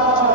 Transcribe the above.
Oh.